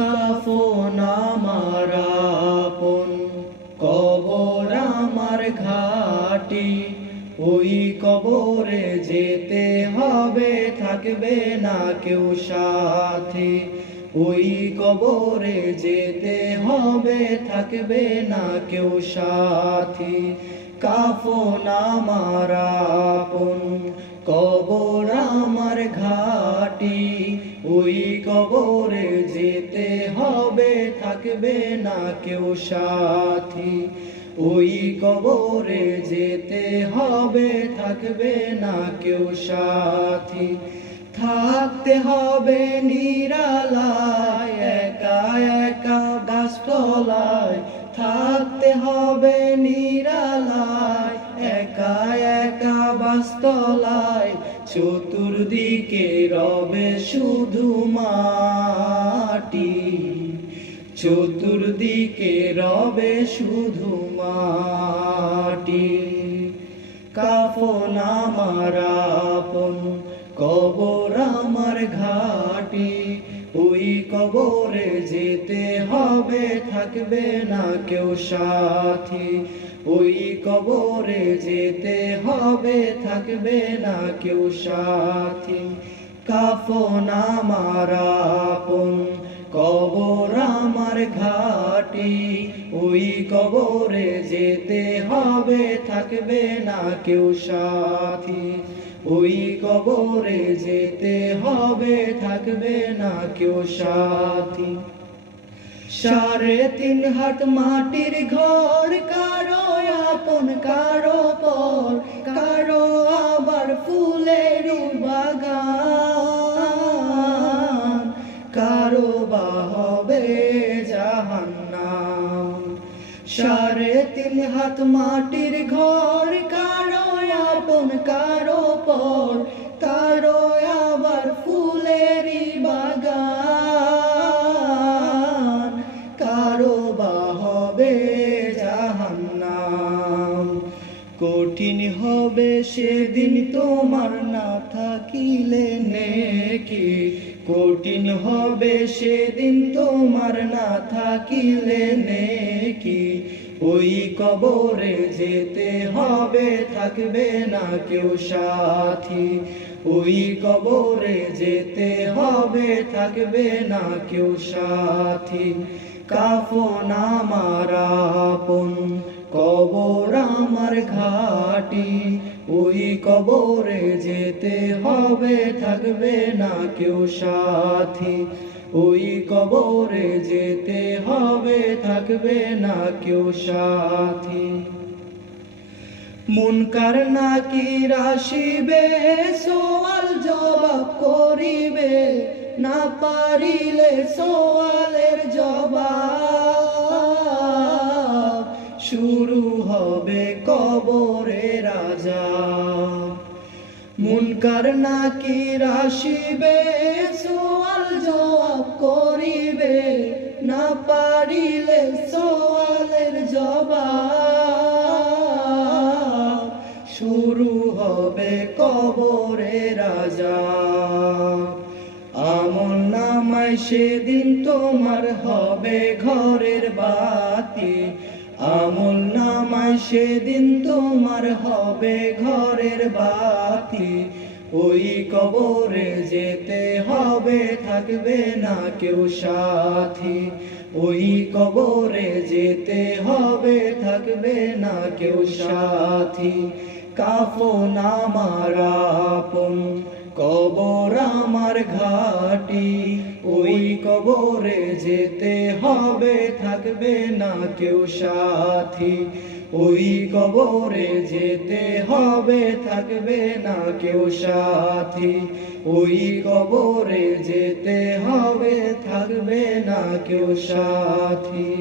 কাফন আমার আপন, কবর আমার ঘাটি। ওই কবরে যেতে হবে, থাকবে না কেউ সাথী। ওই কবরে যেতে হবে, থাকবে না কেউ সাথী। কাফন আমার আপন, কবর আমার ঘাটি। ওই কবরে যেতে হবে, থাকবে না কেউ সাথী। ওই কবরে যেতে হবে, থাকবে না কেউ সাথী। থাকতে হবে নিরালায়, একা একা গাছতলায়। থাকতে হবে নিরালায়, একা একা গাছতলায়। চতুর্দিকে রবে শুধু মাটি, চতুর্দিকে রবে শুধু মাটি। কাফন আমার আপন, কবর আমার ঘাটি। ওই কবরে যেতে হবে, থাকবে না কেউ সাথী। ওই কবরে যেতে হবে, থাকবে না কেউ সাথী। কাফন আমার আপন, কবর আমার ঘাটি। ওই কবরে যেতে হবে, থাকবে না কেউ সাথী। ওই কবরে যেতে হবে, থাকবে না কেউ সাথী। 3.5 হাত মাটির ঘর, কারো আপন কারো পর। কারো আবার ফুলের বাগান, কারো বা হবে জাহান্নাম। 3.5 হাত মাটির ঘর, কারো আপন কারো পর। কারো আবার ফুলেরই বাগান, কারো বা হবে জাহান্নাম। কঠিন হবে সেদিন তোমার না থাকিলে নেকি। কঠিন হবে সেদিন তোমার না থাকিলে নেকি। ওই কবরে যেতে হবে, থাকবে না কেউ সাথী। ওই কবরে যেতে হবে, থাকবে না কেউ সাথী। কাফন আমার আপন, কবর আমার ঘাটি। ওই কবরে যেতে হবে, থাকবে না কেউ সাথী। ওই কবরে যেতে হবে, থাকবে না কেউ সাথী। মুনকার নাকির আসিবে, সওয়াল জবাব করিবে। না পারিলে সওয়ালের জবাব, শুরু হবে কবরের আযাব। মুনকার নাকির আসিবে, সওয়াল জবাব করিবে। না পারিলে সওয়ালের জবাব, শুরু হবে কবরের আযাব। আমলনামায় সেদিন তোমার হবে ঘরের বাতি। আমলনামায় সেদিন তোমার হবে ঘরের বাতি। ওই কবরে যেতে হবে, থাকবে না কেউ সাথী। ওই কবরে যেতে হবে, থাকবে না কেউ সাথী। কাফন আমার আপন, কবর আমার ঘাটি। ওই কবরে যেতে হবে, থাকবে না কেউ সাথী। ওই কবরে যেতে হবে, থাকবে না কেউ সাথী। ওই কবরে যেতে হবে, থাকবে না কেউ সাথী।